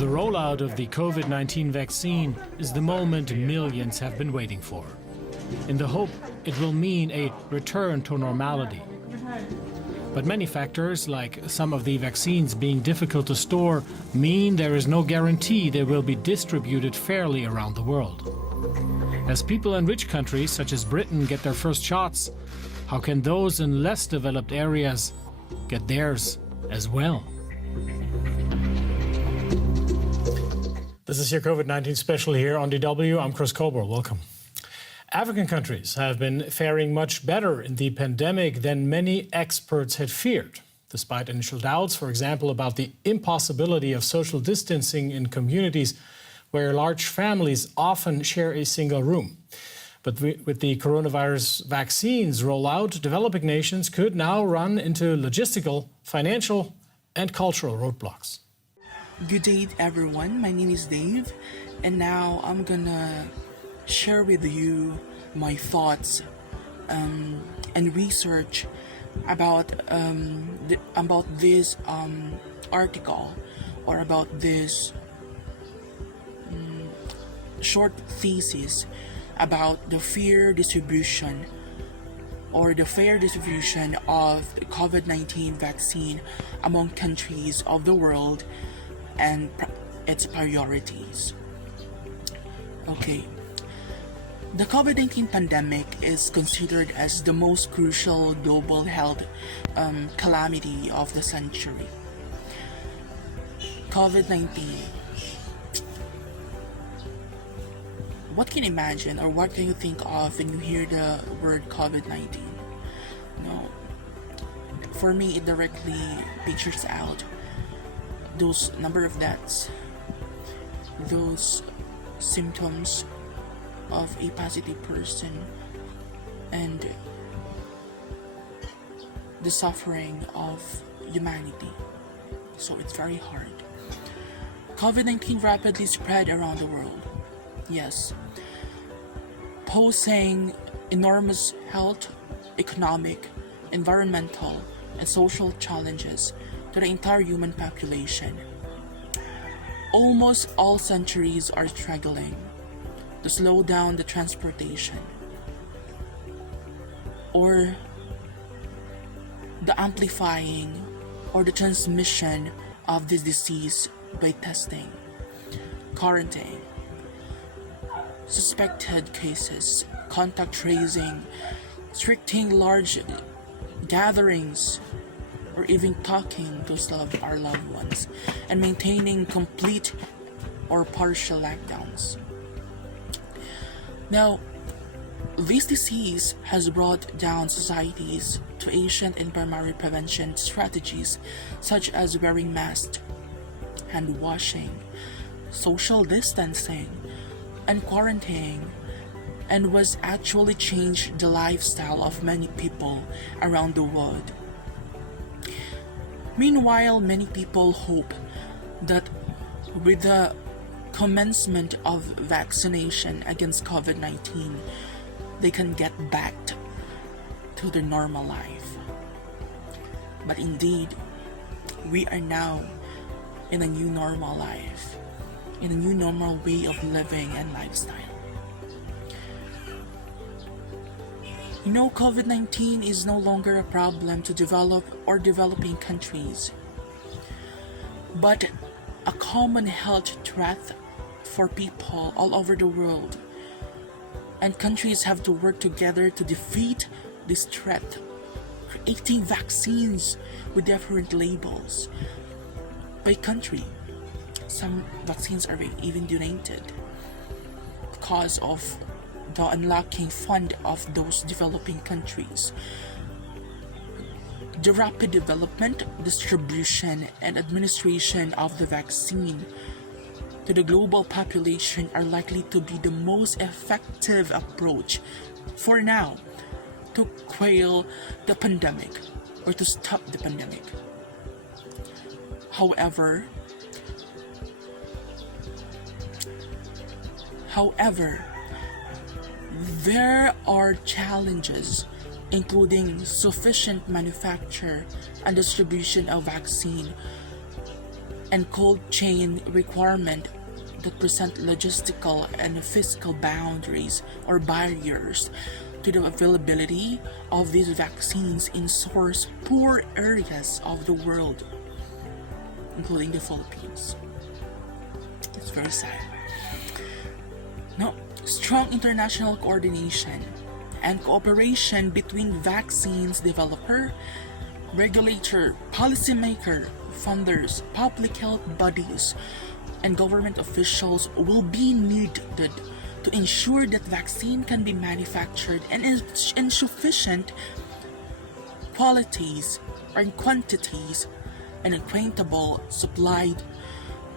The rollout of the COVID-19 vaccine is the moment millions have been waiting for, in the hope it will mean a return to normality. But many factors, like some of the vaccines being difficult to store, mean there is no guarantee they will be distributed fairly around the world. As people in rich countries such as Britain get their first shots, how can those in less developed areas get theirs as well? This is your COVID-19 special here on DW. I'm Chris Kober. Welcome. African countries have been faring much better in the pandemic than many experts had feared. Despite initial doubts, for example, about the impossibility of social distancing in communities where large families often share a single room. But with the coronavirus vaccines rollout, developing nations could now run into logistical, financial, and cultural roadblocks. Good day, everyone. My name is Dave, and now I'm gonna share with you my thoughts and research about this article, or about this short thesis about the fair distribution of the COVID-19 vaccine among countries of the world and its priorities. Okay. The COVID-19 pandemic is considered as the most crucial global health calamity of the century. COVID-19. What can you imagine, or what can you think of when you hear the word COVID-19? No. For me, it directly pictures out those number of deaths, those symptoms of a positive person, and the suffering of humanity. So it's very hard. COVID-19 rapidly spread around the world. Yes. Posing enormous health, economic, environmental, and social challenges to the entire human population. Almost all centuries are struggling to slow down the transportation or the amplifying or the transmission of this disease by testing, quarantine, suspected cases, contact tracing, restricting large gatherings, or even talking to our loved ones, and maintaining complete or partial lockdowns. Now, this disease has brought down societies to ancient and primary prevention strategies such as wearing masks, hand washing, social distancing, and quarantining, and was actually changed the lifestyle of many people around the world. Meanwhile, many people hope that with the commencement of vaccination against COVID-19, they can get back to their normal life. But indeed, we are now in a new normal life, in a new normal way of living and lifestyle. You know, COVID-19 is no longer a problem to developing countries, but a common health threat for people all over the world, and countries have to work together to defeat this threat, creating vaccines with different labels by country. Some vaccines are even donated because of the unlocking fund of those developing countries. The rapid development, distribution, and administration of the vaccine to the global population are likely to be the most effective approach for now to quell the pandemic or to stop the pandemic. However, there are challenges, including sufficient manufacture and distribution of vaccine and cold chain requirement that present logistical and physical boundaries or barriers to the availability of these vaccines in source poor areas of the world, including the Philippines. It's very sad. No, strong international coordination and cooperation between vaccines developer, regulator, policymaker, funders, public health bodies, and government officials will be needed to ensure that vaccine can be manufactured and in sufficient qualities and quantities and acquaintable supplied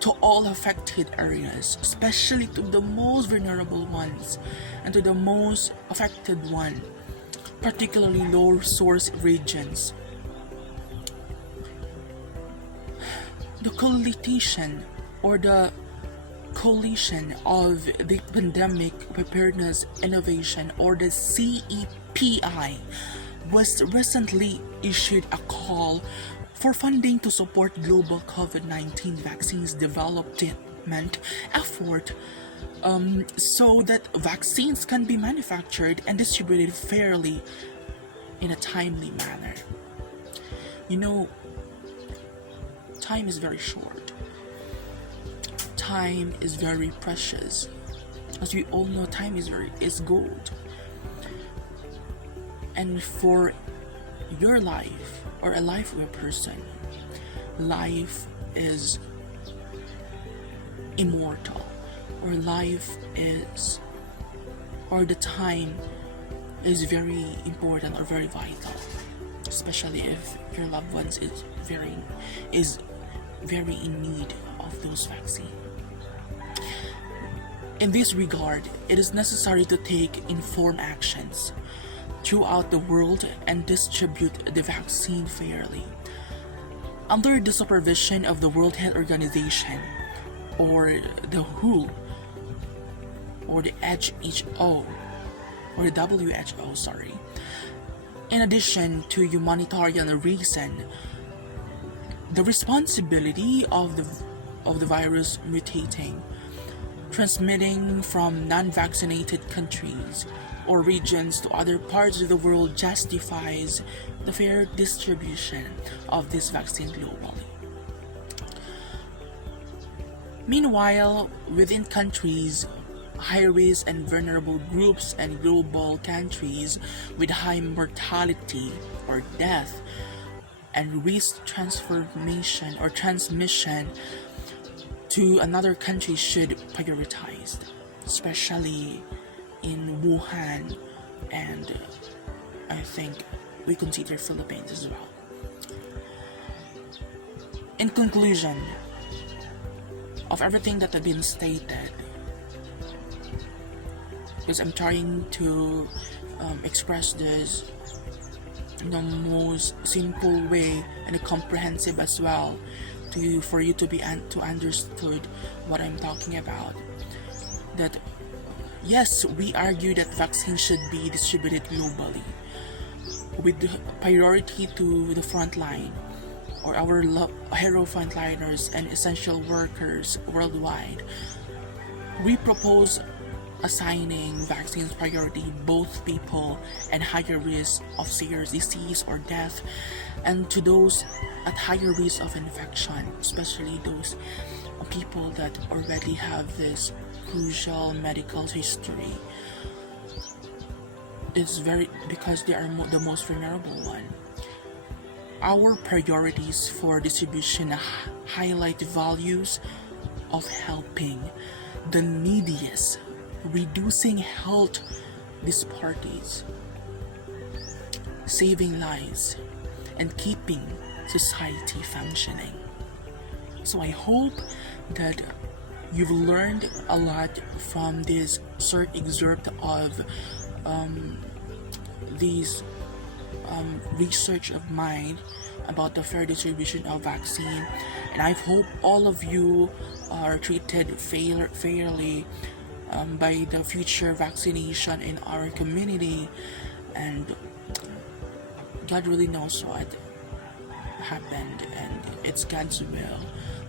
to all affected areas, especially to the most vulnerable ones and to the most affected one, particularly low resource regions. The coalition of the Pandemic Preparedness Innovation, or the CEPI, was recently issued a call for funding to support global COVID-19 vaccines development effort so that vaccines can be manufactured and distributed fairly in a timely manner. You know, time is very short. Time is very precious. As we all know, time is gold. And for your life, or a life of a person, life is immortal, or the time is very important or very vital, especially if your loved ones is very in need of those vaccines. In this regard, it is necessary to take informed actions throughout the world and distribute the vaccine fairly. Under the supervision of the World Health Organization, or the WHO, or the WHO, or the WHO, in addition to humanitarian reason, the responsibility of the virus mutating, transmitting from non-vaccinated countries or regions to other parts of the world justifies the fair distribution of this vaccine globally. Meanwhile, within countries, high-risk and vulnerable groups and global countries with high mortality or death and risk transmission to another country should prioritized, especially in Wuhan, and I think we consider Philippines as well. In conclusion of everything that has been stated, because I'm trying to express this in the most simple way and comprehensive as well, for you to understood what I'm talking about. That yes, we argue that vaccines should be distributed globally with priority to the front line, or our hero frontliners and essential workers worldwide. We propose assigning vaccines priority both people at higher risk of serious disease or death, and to those at higher risk of infection, especially those people that already have this crucial medical history. It's because they are the most vulnerable one. Our priorities for distribution highlight values of helping the neediest, reducing health disparities, saving lives, and keeping society functioning. So I hope that you've learned a lot from this short excerpt of these research of mine about the fair distribution of vaccine, and I hope all of you are treated fairly by the future vaccination in our community, and God really knows what happened, and it's God's will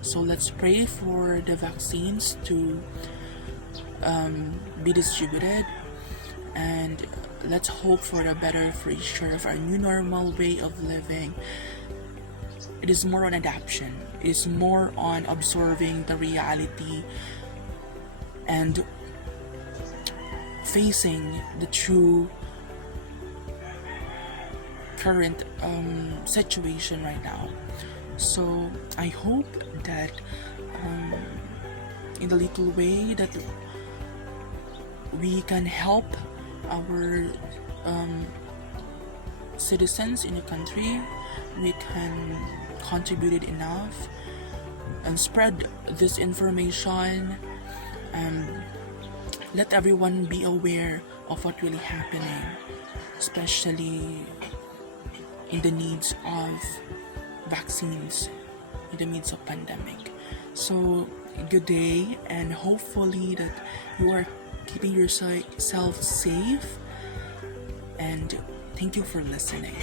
So let's pray for the vaccines to be distributed, and let's hope for a better future of our new normal way of living. It is more on adaptation. It is more on observing the reality and facing the true current situation right now. So I hope that in the little way that we can help our citizens in the country, we can contribute it enough and spread this information and let everyone be aware of what really happening, especially in the needs of vaccines in the midst of pandemic. So good day, and hopefully that you are keeping yourself safe, and thank you for listening.